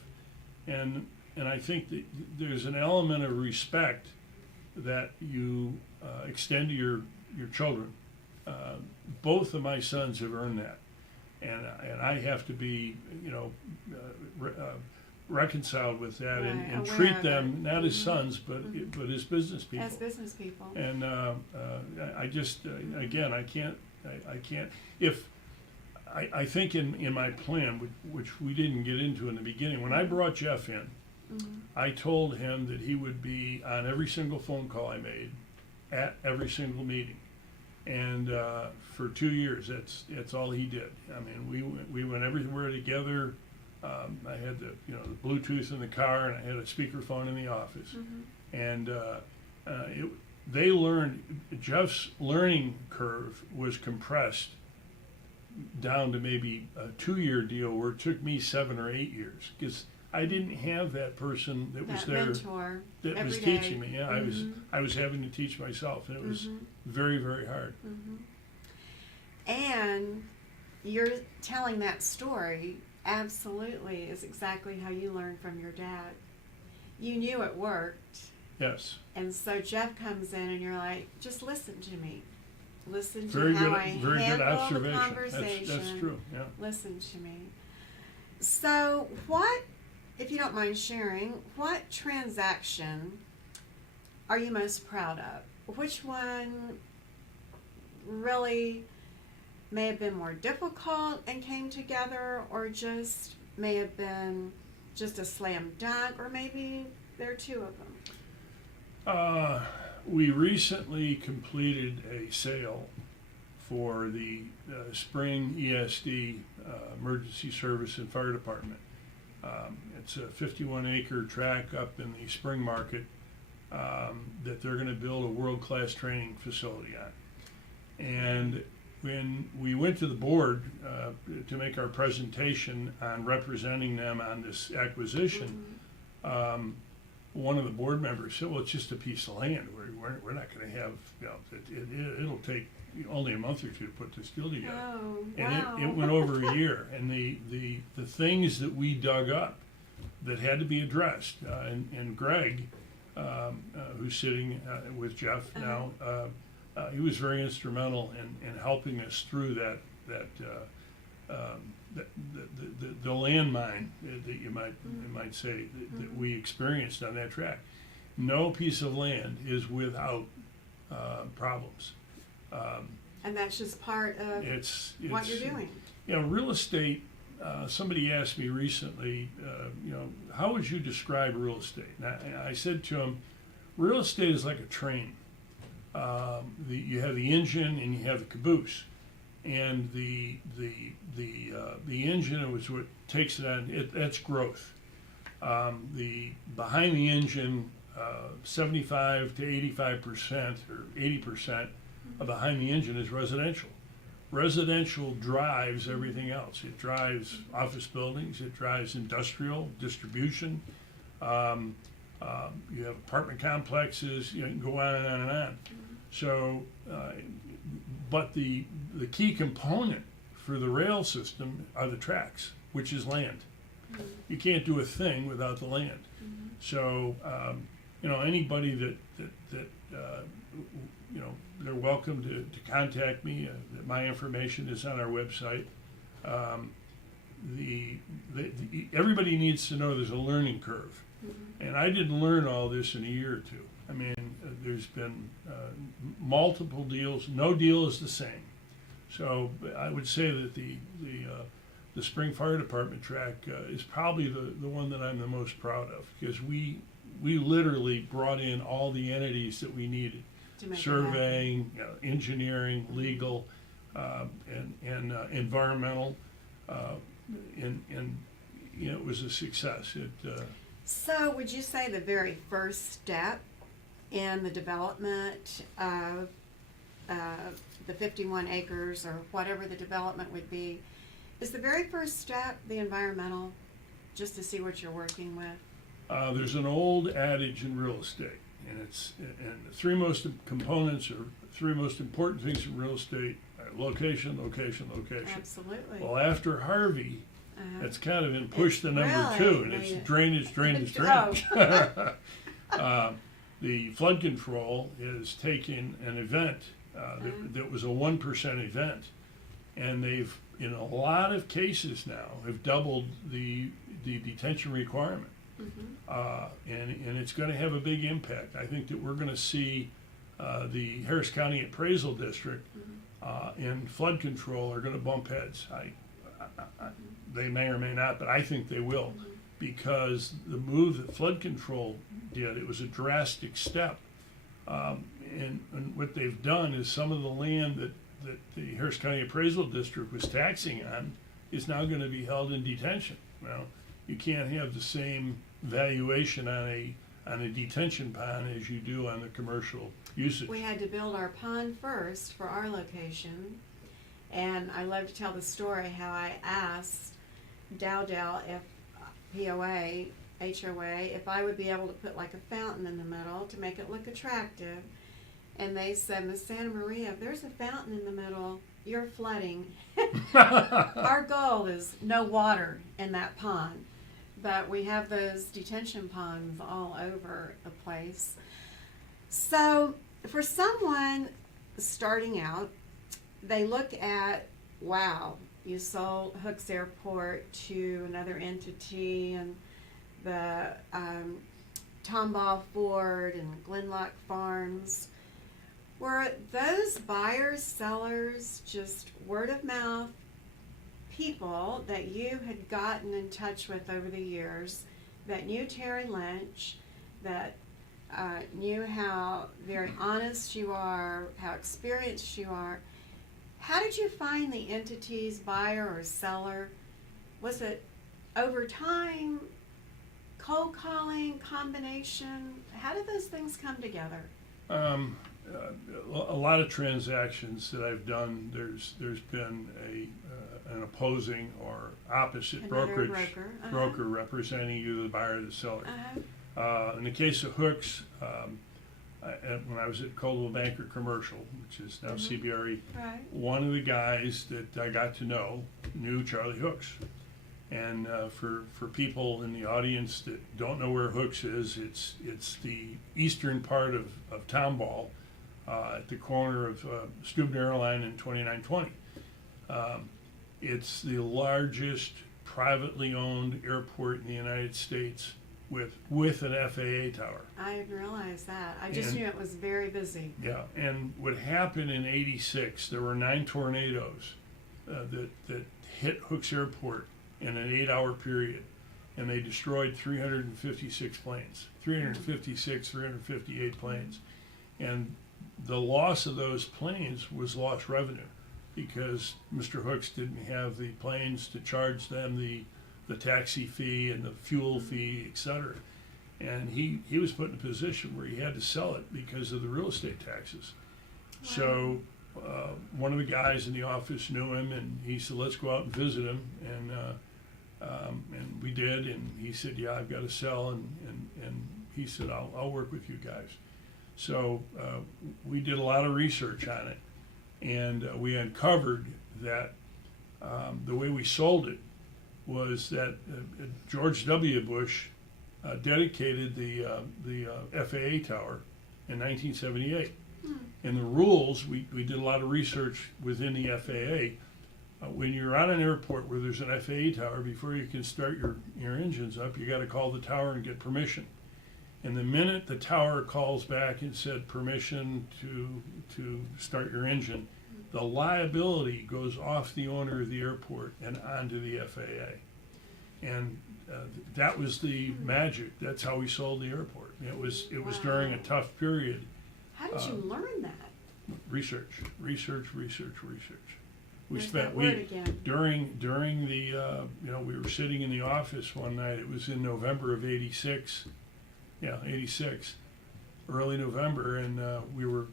and I think that there's an element of respect that you extend to your children. Both of my sons have earned that, and I have to be, you know, reconciled with that, and treat them not as sons but as business people. As business people. And I just again I can't if I think in my plan, which we didn't get into in the beginning, when I brought Jeff in, I told him that he would be on every single phone call I made, at every single meeting, and for 2 years that's all he did. I mean, we went everywhere together. I had the Bluetooth in the car, and I had a speakerphone in the office, and they learned. Jeff's learning curve was compressed down to maybe a 2-year deal, where it took me 7 or 8 years, because I didn't have that person that was there mentor that was teaching me. Yeah, I was having to teach myself, and it was very, very hard. And you're telling that story absolutely is exactly how you learned from your dad. You knew it worked. Yes. And so Jeff comes in and you're like, just listen to me. Listen Very to good, how I very good handle the observation. conversation. That's true, yeah. Listen to me. So what, if you don't mind sharing, what transaction are you most proud of? Which one really may have been more difficult and came together, or just may have been just a slam dunk, or maybe there are two of them? We recently completed a sale for the Spring ESD Emergency Service and Fire Department. It's a 51-acre tract up in the Spring Market that they're going to build a world-class training facility on. And when we went to the board to make our presentation on representing them on this acquisition, one of the board members said, well, it's just a piece of land. We're not going to have, it'll take only a month or two to put this deal together. Oh, And wow. it went over a year. And the things that we dug up that had to be addressed, and Greg, who's sitting with Jeff now, he was very instrumental in helping us through the landmine that you might say that we experienced on that track. No piece of land is without problems. And that's just part of what you're doing. Real estate. Somebody asked me recently, how would you describe real estate? And I said to him, real estate is like a train. You have the engine and you have the caboose, and the engine is what takes it on. That's growth. The behind the engine, 75 to 85% or 80% of behind the engine is residential. Residential drives everything else. It drives office buildings. It drives industrial distribution. You have apartment complexes. You can go on and on and on. So, but the key component for the rail system are the tracks, which is land. You can't do a thing without the land. So, anybody that they're welcome to contact me. My information is on our website. Everybody needs to know there's a learning curve, and I didn't learn all this in a year or two. I mean, there's been multiple deals. No deal is the same. So I would say that the Spring Fire Department track is probably the one that I'm the most proud of, because we literally brought in all the entities that we needed: surveying, engineering, legal, and environmental, and it was a success. So would you say the very first step in the development of the 51 acres or whatever the development would be, is the very first step the environmental, just to see what you're working with? There's an old adage in real estate, and the three most components or three most important things in real estate are location, location, location. Absolutely. Well, after Harvey, that's kind of been pushed to number two, and it's drainage, drainage, drainage. The flood control is taking an event that was a 1% event, and they've, in a lot of cases now, have doubled the detention requirement. And it's going to have a big impact. I think that we're going to see the Harris County Appraisal District and flood control are going to bump heads. They may or may not, but I think they will, because the move that flood control did, it was a drastic step. And what they've done is some of the land that the Harris County Appraisal District was taxing on is now going to be held in detention. Now, you can't have the same valuation on a detention pond as you do on the commercial usage. We had to build our pond first for our location, and I love to tell the story how I asked Dowdell if HOA, if I would be able to put like a fountain in the middle to make it look attractive. And they said, Miss Santa Maria, if there's a fountain in the middle, you're flooding. Our goal is no water in that pond, but we have those detention ponds all over the place. So for someone starting out, they look at, wow, you sold Hooks Airport to another entity, and the Tomball Ford and Glenlock Farms. Were those buyers, sellers, just word of mouth people that you had gotten in touch with over the years that knew Terry Lynch, that knew how very honest you are, how experienced you are? How did you find the entities, buyer or seller? Was it over time, cold calling, combination? How did those things come together? A lot of transactions that I've done, there's been an opposing or opposite Another broker representing either the buyer or the seller. In the case of Hooks, when I was at Coldwell Banker Commercial, which is now CBRE, Right. one of the guys that I got to know knew Charlie Hooks. And for people in the audience that don't know where Hooks is, it's the eastern part of Tomball, at the corner of Steuben Airline and 2920. It's the largest privately owned airport in the United States with an FAA tower. I didn't realize that. I just knew it was very busy. Yeah, and what happened in '86, there were 9 tornadoes that hit Hooks Airport in an 8-hour period, and they destroyed 358 planes. And the loss of those planes was lost revenue because Mr. Hooks didn't have the planes to charge them the taxi fee and the fuel fee, etc. And he was put in a position where he had to sell it because of the real estate taxes. Wow. So one of the guys in the office knew him, and he said, let's go out and visit him. And we did, and he said, yeah, I've got to sell, and he said, I'll work with you guys. So we did a lot of research on it, and we uncovered that the way we sold it was that George W. Bush dedicated the FAA tower in 1978. And the rules, we did a lot of research within the FAA. When you're on an airport where there's an FAA tower, before you can start your engines up, you got to call the tower and get permission. And the minute the tower calls back and said permission to start your engine, the liability goes off the owner of the airport and onto the FAA. And that was the magic. That's how we sold the airport. It was during a tough period. How did you learn that? Research. We There's spent that word again. during the we were sitting in the office one night. It was in November of '86. Yeah, '86, early November, and we were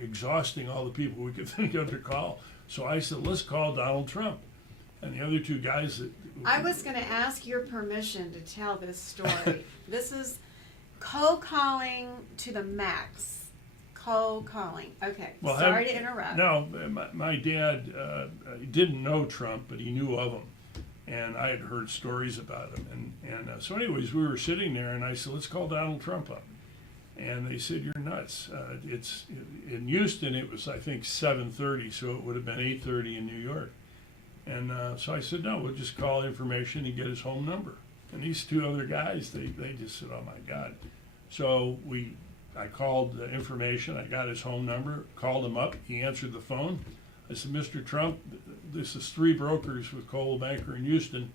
exhausting all the people we could think of to call. So I said, let's call Donald Trump. And the other two guys that... I was going to ask your permission to tell this story. This is cold calling to the max. Cold calling. Okay, well, sorry to interrupt. No, my dad didn't know Trump, but he knew of him. And I had heard stories about him. And so anyways, we were sitting there, and I said, let's call Donald Trump up. And they said, you're nuts. It's in Houston, it was, I think, 7:30, so it would have been 8:30 in New York. And so I said, no, we'll just call information and get his home number. And these two other guys, they just said, oh, my God. So I called the information. I got his home number, called him up. He answered the phone. I said, Mr. Trump, this is 3 brokers with Coldwell Banker in Houston.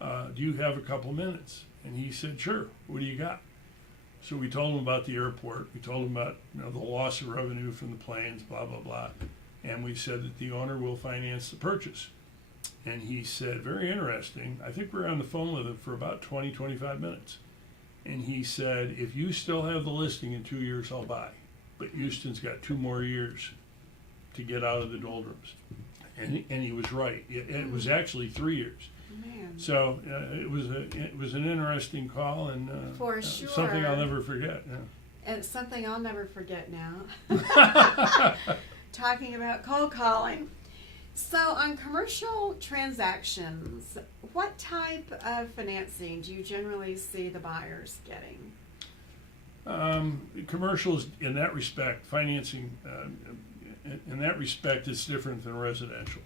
Do you have a couple minutes? And he said, sure. What do you got? So we told him about the airport. We told him about the loss of revenue from the planes, blah, blah, blah. And we said that the owner will finance the purchase. And he said, very interesting. I think we were on the phone with him for about 20, 25 minutes. And he said, if you still have the listing in 2 years, I'll buy. But Houston's got 2 more years to get out of the doldrums. And he was right. It was actually 3 years. Man. So it was an interesting call, and for sure. Something I'll never forget. Yeah. And something I'll never forget now. talking about cold calling. So on commercial transactions, what type of financing do you generally see the buyers getting? Commercials, in that respect, financing, in that respect, it's different than residential.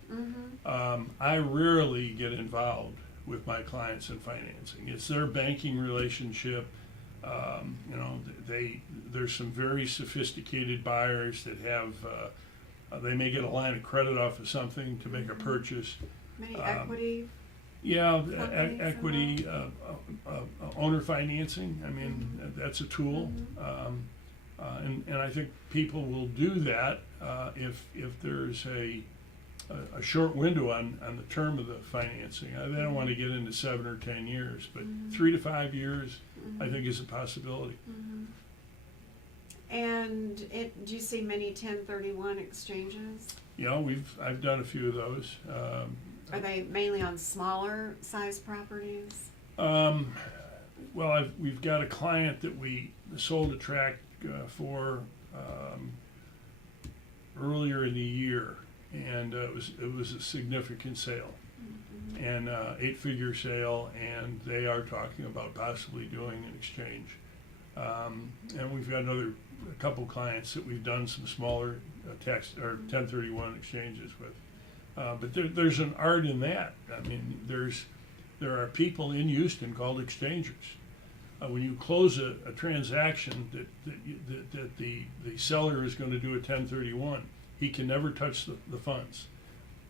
I rarely get involved with my clients in financing. It's their banking relationship. There's some very sophisticated buyers that have, they may get a line of credit off of something to make a purchase. Many equity. Yeah, companies equity, owner financing. I mean, that's a tool, and I think people will do that if there's a short window on the term of the financing. They don't want to get into 7 or 10 years, but 3 to 5 years, I think, is a possibility. And do you see many 1031 exchanges? Yeah, I've done a few of those. Are they mainly on smaller size properties? Well, we've got a client that we sold a tract for earlier in the year, and it was a significant sale, and 8-figure sale, and they are talking about possibly doing an exchange. And we've got a couple clients that we've done some smaller tax or 1031 exchanges with. But there's an art in that. I mean, there are people in Houston called exchangers. When you close a transaction that the seller is going to do a 1031, he can never touch the funds.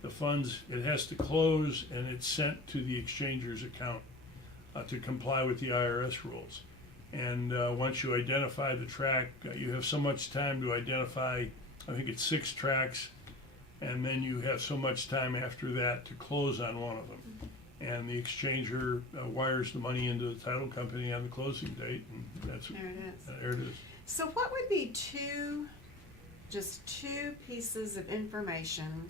The funds, it has to close, and it's sent to the exchanger's account to comply with the IRS rules. And once you identify the tract, you have so much time to identify, I think it's 6 tracts, and then you have so much time after that to close on one of them. And the exchanger wires the money into the title company on the closing date, and that's There it is. There it is. So what would be just two pieces of information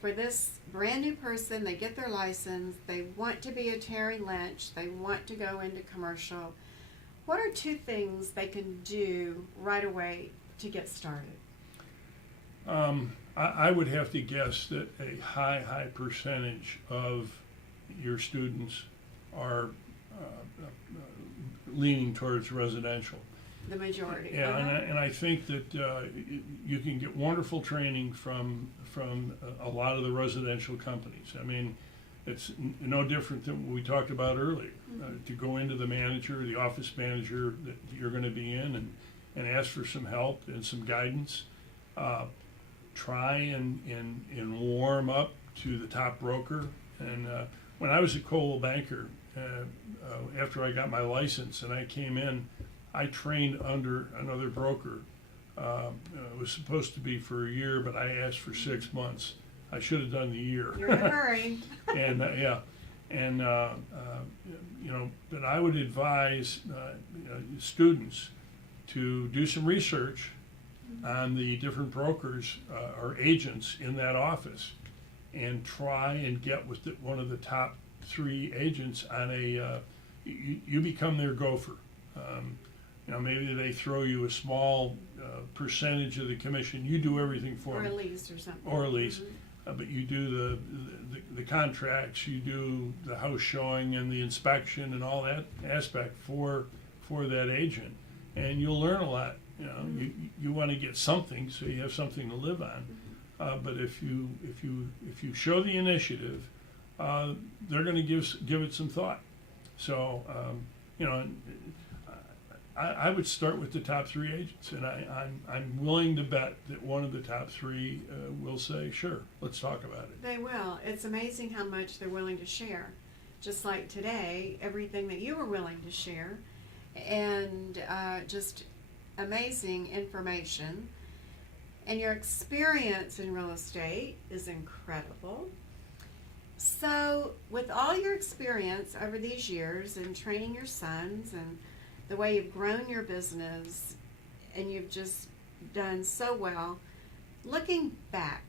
for this brand new person? They get their license, they want to be a Terry Lynch, they want to go into commercial. What are 2 things they can do right away to get started? I would have to guess that a high percentage of your students are leaning towards residential. The majority. Yeah, and I think that you can get wonderful training from a lot of the residential companies. I mean, it's no different than what we talked about earlier. To go into the manager, the office manager that you're going to be in, and ask for some help and some guidance. Try and warm up to the top broker. And when I was a Coldwell Banker, after I got my license and I came in, I trained under another broker. It was supposed to be for a year, but I asked for 6 months. I should have done the year. You're in a hurry. And but I would advise students to do some research on the different brokers or agents in that office, and try and get with one of the top 3 agents on a. You become their gopher. Maybe they throw you a small percentage of the commission. You do everything for them. Or a lease or something. Or a lease. But you do the contracts, you do the house showing and the inspection and all that aspect for that agent, and you'll learn a lot. You want to get something so you have something to live on. But if you show the initiative, they're going to give it some thought. So I would start with the top 3 agents, and I'm willing to bet that one of the top 3 will say, sure, let's talk about it. They will. It's amazing how much they're willing to share. Just like today, everything that you were willing to share, and just amazing information. And your experience in real estate is incredible. So with all your experience over these years in training your sons and the way you've grown your business, and you've just done so well, looking back,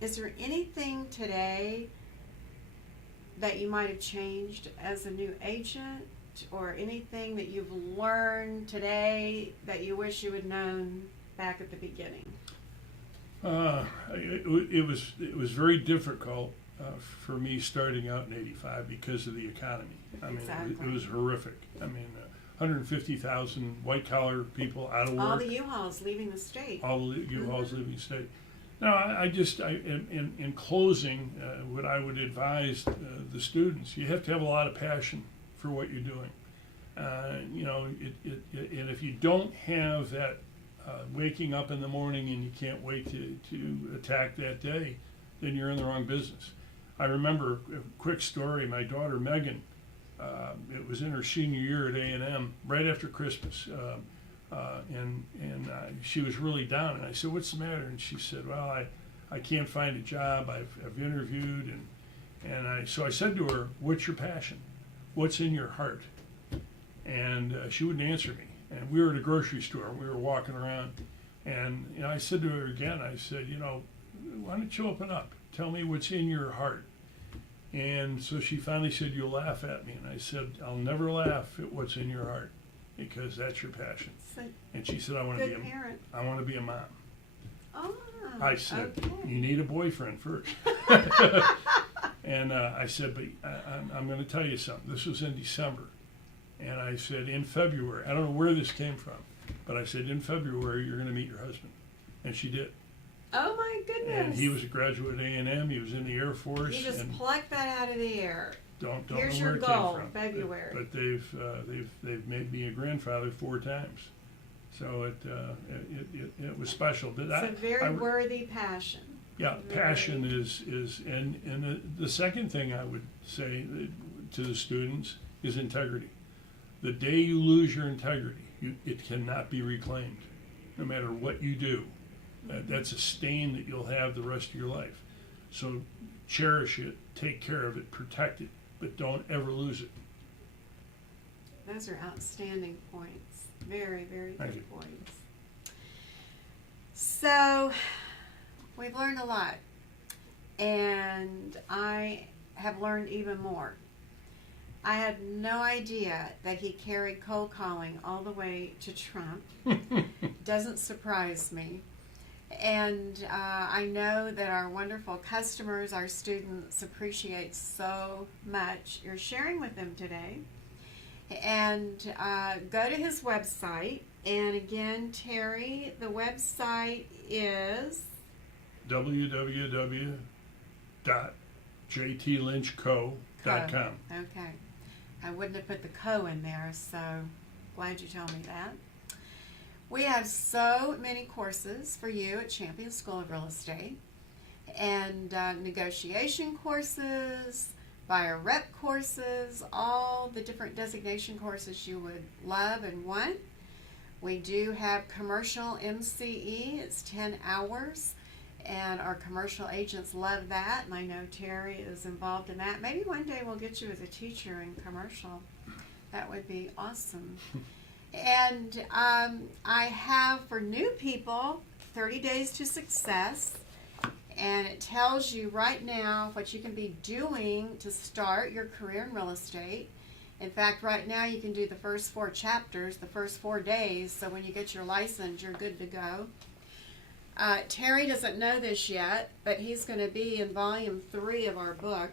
is there anything today that you might have changed as a new agent, or anything that you've learned today that you wish you had known back at the beginning? It was very difficult for me starting out in '85 because of the economy. I mean, Exactly. it was horrific. I mean, 150,000 white collar people out of work. All the U-Hauls leaving the state. All the U-Hauls leaving the state. Now, in closing, what I would advise the students, you have to have a lot of passion for what you're doing. And if you don't have that waking up in the morning and you can't wait to attack that day, then you're in the wrong business. I remember a quick story. My daughter Megan, it was in her senior year at A&M, right after Christmas, and she was really down. And I said, "What's the matter?" And she said, "Well, I can't find a job. I've interviewed, so I said to her, 'What's your passion? What's in your heart?' And she wouldn't answer me. And we were at a grocery store. We were walking around, and I said to her again, I said, "Why don't you open up? Tell me what's in your heart." And so she finally said, "You'll laugh at me." And I said, "I'll never laugh at what's in your heart, because that's your passion." So, And she said, I want to be a mom." Oh, I said, okay. "You need a boyfriend first." And I said, "But I'm going to tell you something. This was in December." And I said, "In February," I don't know where this came from, but I said, "In February, you're going to meet your husband." And she did. Oh my goodness. And he was a graduate at A&M. He was in the Air Force. You just and plucked that out of the air. don't Here's know where your it goal, came from. February. But they've made me a grandfather 4 times. So it was special. But It's a very worthy passion. Yeah, passion is and the second thing I would say to the students is integrity. The day you lose your integrity, it cannot be reclaimed, no matter what you do. That's a stain that you'll have the rest of your life. So cherish it, take care of it, protect it, but don't ever lose it. Those are outstanding points. Very, very Thank good you. points. So, we've learned a lot, and I have learned even more. I had no idea that he carried cold calling all the way to Trump. Doesn't surprise me. And I know that our wonderful customers, our students, appreciate so much your sharing with them today. And go to his website. And again, Terry, the website is www.jtlynchco.com. Okay. I wouldn't have put the co in there, so glad you told me that. We have so many courses for you at Champion School of Real Estate, and negotiation courses, buyer rep courses, all the different designation courses you would love and want. We do have commercial MCE, it's 10 hours, and our commercial agents love that, and I know Terry is involved in that. Maybe one day we'll get you as a teacher in commercial. That would be awesome. And I have for new people 30 Days to Success, and it tells you right now what you can be doing to start your career in real estate. In fact, right now you can do the first 4 chapters, the first 4 days, so when you get your license, you're good to go. Terry doesn't know this yet, but he's going to be in volume 3 of our book.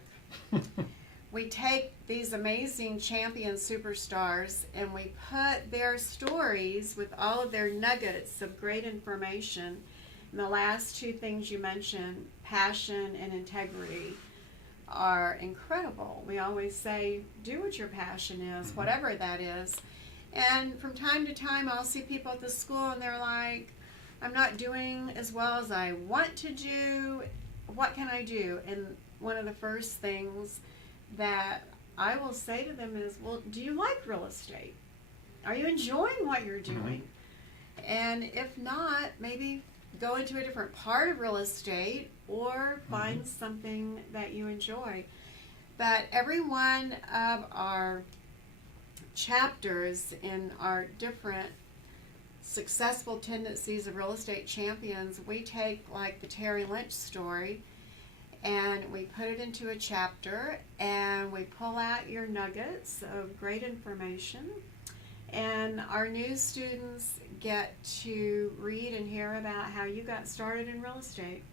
We take these amazing champion superstars and we put their stories with all of their nuggets of great information. And the last 2 things you mentioned, passion and integrity, are incredible. We always say, do what your passion is, whatever that is. And from time to time, I'll see people at the school and they're like, I'm not doing as well as I want to do. What can I do? And one of the first things that I will say to them is, well, do you like real estate? Are you enjoying what you're doing? And if not, maybe go into a different part of real estate or find something that you enjoy. But every one of our chapters in our different successful tendencies of real estate champions, we take like the Terry Lynch story and we put it into a chapter and we pull out your nuggets of great information And our new students get to read and hear about how you got started in real estate.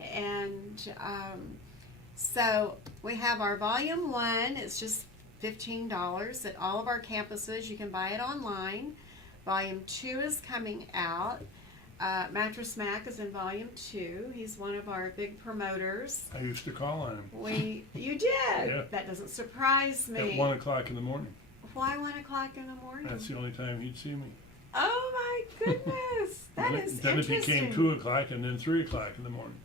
And so we have our volume 1. It's just $15 at all of our campuses. You can buy it online. Volume 2 is coming out. Mattress Mac is in volume 2. He's one of our big promoters. I used to call on him. You did? Yeah. That doesn't surprise me. At 1 o'clock in the morning. Why 1 o'clock in the morning? That's the only time he'd see me. Oh my goodness, that is Then interesting. it became 2 o'clock and then 3 o'clock in the morning.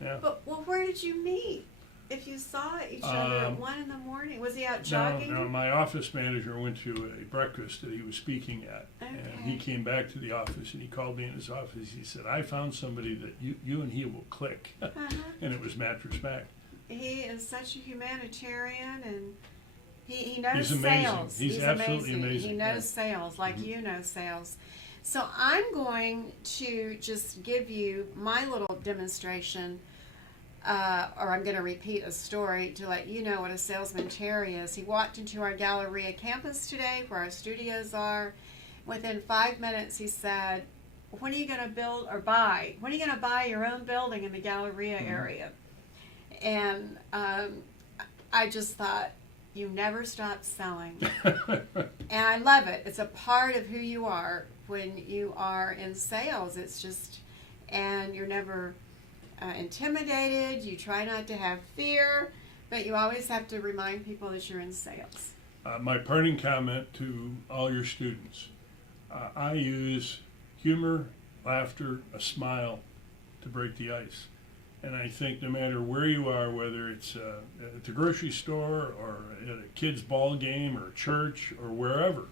Yeah. But where did you meet? If you saw each other at 1 in the morning, was he out jogging? No, my office manager went to a breakfast that he was speaking at, and he Okay. came back to the office and he called me in his office. He said, "I found somebody that you and he will click," and it was Mattress Mac. He is such a humanitarian, and he knows He's amazing. sales. He's absolutely amazing. He knows Yeah. sales like you know sales. So I'm going to just give you my little demonstration, or I'm going to repeat a story to let you know what a salesman Terry is. He walked into our Galleria campus today where our studios are. Within 5 minutes he said, "When are you going to build or buy? When are you going to buy your own building in the Galleria area?" And I just thought, you never stop selling. And I love it. It's a part of who you are when you are in sales. It's just, and you're never intimidated. You try not to have fear, but you always have to remind people that you're in sales. My parting comment to all your students, I use humor, laughter, a smile to break the ice. And I think no matter where you are, whether it's at the grocery store or at a kid's ball game or church or wherever,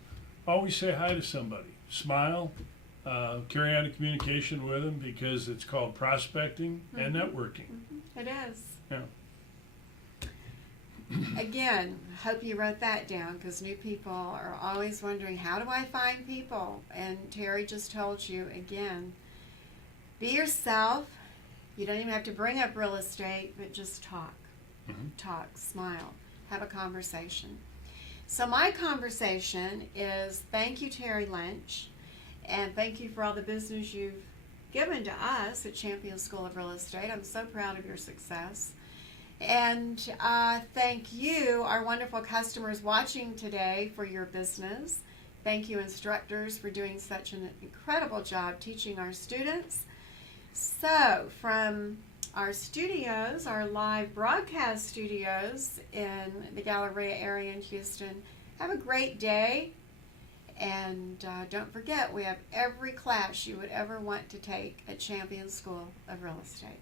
always say hi to somebody. Smile, carry on a communication with them, because it's called prospecting and networking. It is. Yeah. Again, hope you wrote that down, because new people are always wondering, how do I find people? And Terry just told you again, be yourself. You don't even have to bring up real estate, but just talk. Talk, smile, have a conversation. So my conversation is, thank you, Terry Lynch, and thank you for all the business you've given to us at Champion School of Real Estate. I'm so proud of your success. And thank you, our wonderful customers watching today, for your business. Thank you, instructors, for doing such an incredible job teaching our students. So, from our studios, our live broadcast studios in the Galleria area in Houston, have a great day. And don't forget, we have every class you would ever want to take at Champion School of Real Estate.